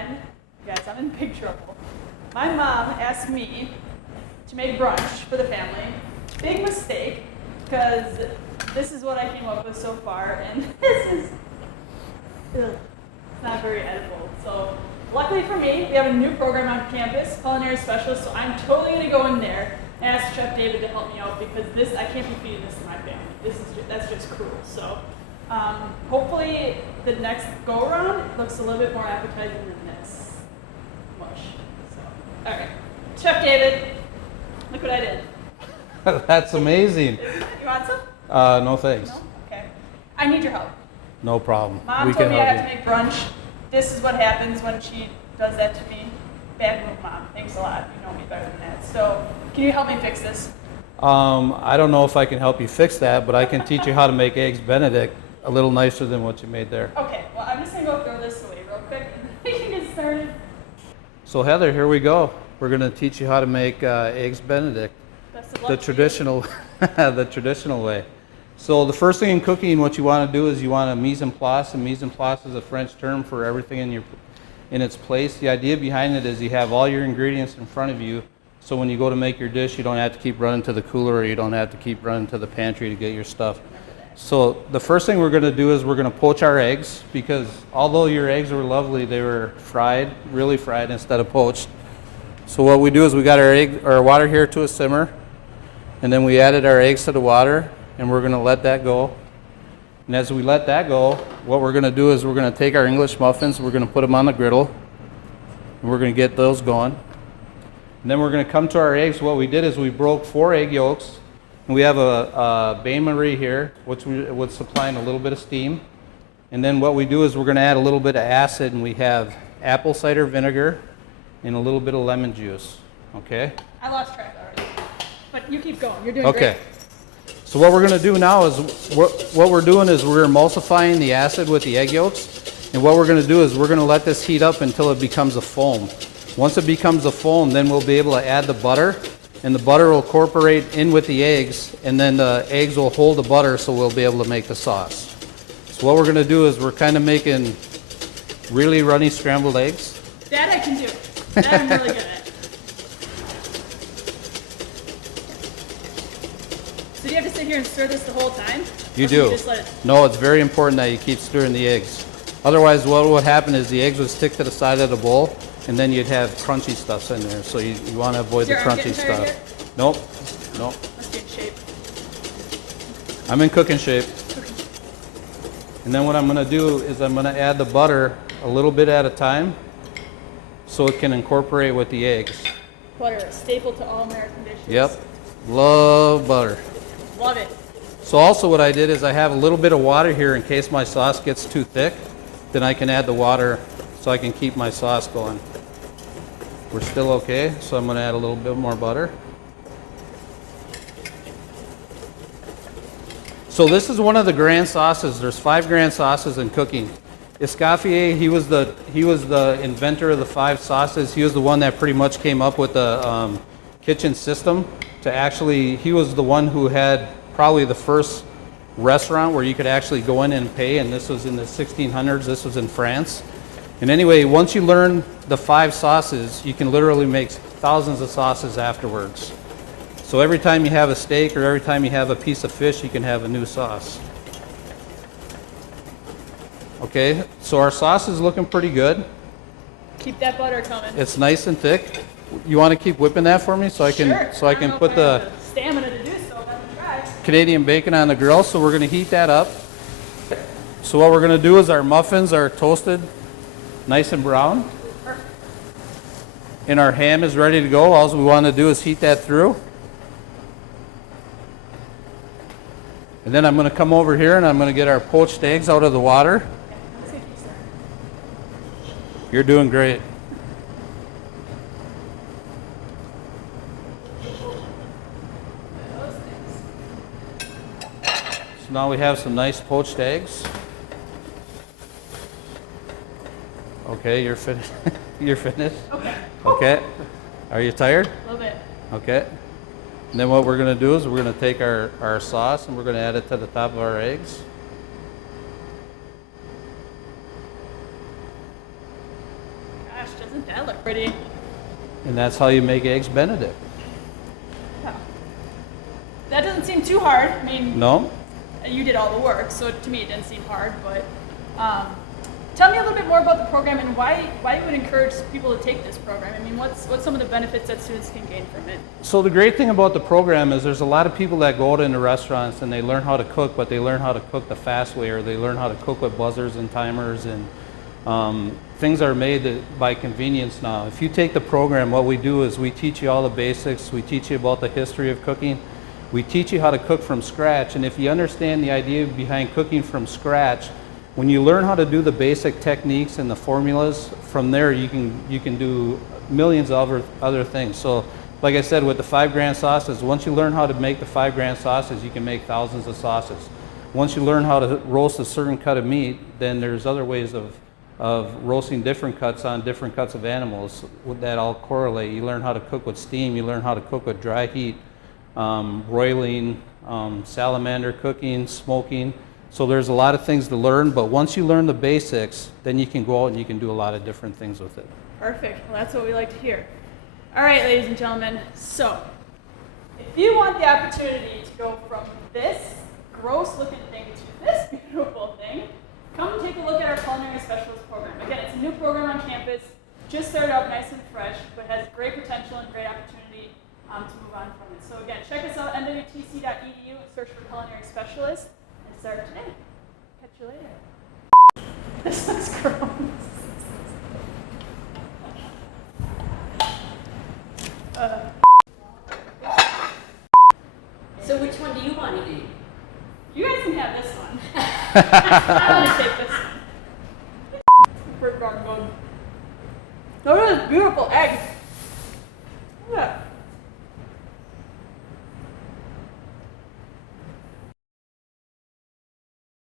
when, guys, I'm in big trouble. My mom asked me to make brunch for the family. Big mistake, because this is what I came up with so far, and this is, it's not very edible. So luckily for me, we have a new program on campus, Culinary Specialist, so I'm totally going to go in there and ask Chef David to help me out, because this, I can't be feeding this to my family. That's just cruel. So hopefully the next go around looks a little bit more appetizing than this mush. So, all right, Chef David, look what I did. That's amazing. You want some? No thanks. No? Okay. I need your help. No problem. Mom told me I have to make brunch. This is what happens when she does that to me. Bad move, Mom. Thanks a lot. You know me better than that. So, can you help me fix this? I don't know if I can help you fix that, but I can teach you how to make eggs Benedict a little nicer than what you made there. Okay. Well, I'm just going to go throw this away real quick and we can get started. So Heather, here we go. We're going to teach you how to make eggs Benedict. Best of luck The traditional, the traditional way. So the first thing in cooking, what you want to do is you want a mise en place, and mise en place is a French term for everything in its place. The idea behind it is you have all your ingredients in front of you, so when you go to make your dish, you don't have to keep running to the cooler, or you don't have to keep running to the pantry to get your stuff. So the first thing we're going to do is we're going to poach our eggs, because although your eggs were lovely, they were fried, really fried instead of poached. So what we do is we got our water here to a simmer, and then we added our eggs to the water, and we're going to let that go. And as we let that go, what we're going to do is we're going to take our English muffins, we're going to put them on the griddle, and we're going to get those going. And then we're going to come to our eggs. What we did is we broke 4 egg yolks, and we have a bain-marie here, which was supplying a little bit of steam. And then what we do is we're going to add a little bit of acid, and we have apple cider vinegar and a little bit of lemon juice. Okay? I lost track already. But you keep going. You're doing okay. great. So what we're going to do now is what we're doing is we're emulsifying the acid with the egg yolks. And what we're going to do is we're going to let this heat up until it becomes a foam. Once it becomes a foam, then we'll be able to add the butter, and the butter will incorporate in with the eggs, and then the eggs will hold the butter, so we'll be able to make the sauce. So what we're going to do is we're kind of making really runny scrambled eggs. That I can do. That I'm really good at. So do you have to sit here and stir this the whole time? You Or can do. You just let it... No, it's very important that you keep stirring the eggs. Otherwise, what would happen is the eggs would stick to the side of the bowl, and then you'd have crunchy stuff in there. So you want to avoid the crunchy stuff. Here? Nope. Nope. Let's get in shape. I'm in cooking shape. And then what I'm going to do is I'm going to add the butter a little bit at a time, so it can incorporate with the eggs. Butter, a staple to all American dishes. Yep. Love butter. Love it. So also what I did is I have a little bit of water here in case my sauce gets too thick. Then I can add the water so I can keep my sauce going. We're still okay, so I'm going to add a little bit more butter. So this is one of the grand sauces. There's 5 grand sauces in cooking. Escoffier, he was the inventor of the 5 sauces. He was the one that pretty much came up with the kitchen system to actually, he was the one who had probably the first restaurant where you could actually go in and pay, and this was in the 1600s. This was in France. And anyway, once you learn the 5 sauces, you can literally make thousands of sauces afterwards. So every time you have a steak or every time you have a piece of fish, you can have a new sauce. Okay, so our sauce is looking pretty good. Keep that butter coming. It's nice and thick. You want to keep whipping that for me so I can put the stamina to do so. Let me try. Canadian bacon on the grill. So we're going to heat that up. So what we're going to do is our muffins are toasted nice and brown. Perfect. And our ham is ready to go. All we want to do is heat that through. And then I'm going to come over here and I'm going to get our poached eggs out of the water. Let's get you started. You're doing great. Those things. So now we have some nice poached eggs. Okay, you're finished. You're finished? Okay. Okay. Are you tired? A little bit. Okay. And then what we're going to do is we're going to take our sauce and we're going to add it to the top of our eggs. Pretty. And that's how you make eggs Benedict. Yeah. That doesn't seem too hard. I mean, No? you did all the work, so to me it didn't seem hard. But tell me a little bit more about the program and why you would encourage people to take this program. I mean, what's some of the benefits that students can gain from it? So the great thing about the program is there's a lot of people that go out into restaurants and they learn how to cook, but they learn how to cook the fast way, or they learn how to cook with buzzers and timers, and things are made by convenience now. If you take the program, what we do is we teach you all the basics. We teach you about the history of cooking. We teach you how to cook from scratch. And if you understand the idea behind cooking from scratch, when you learn how to do the basic techniques and the formulas, from there you can do millions of other things. So like I said, with the 5 grand sauces, once you learn how to make the 5 grand sauces, you can make thousands of sauces. Once you learn how to roast a certain cut of meat, then there's other ways of roasting different cuts on different cuts of animals that all correlate. You learn how to cook with steam, you learn how to cook with dry heat, broiling, salamander cooking, smoking. So there's a lot of things to learn, but once you learn the basics, then you can go out and you can do a lot of different things with it. Perfect. Well, that's what we like to hear. All right, ladies and gentlemen. So, if you want the opportunity to go from this gross-looking thing to this beautiful thing, come take a look at our Culinary Specialist program. Again, it's a new program on campus, just started up nice and fresh, but has great potential and great opportunity to move on from it. So again, check us out, NWTC.edu, search for Culinary Specialist, and start today. Catch you later. This looks gross. So which one do you want to eat? You guys can have this one. I'm gonna take this one. Pretty darn good. Those are beautiful eggs.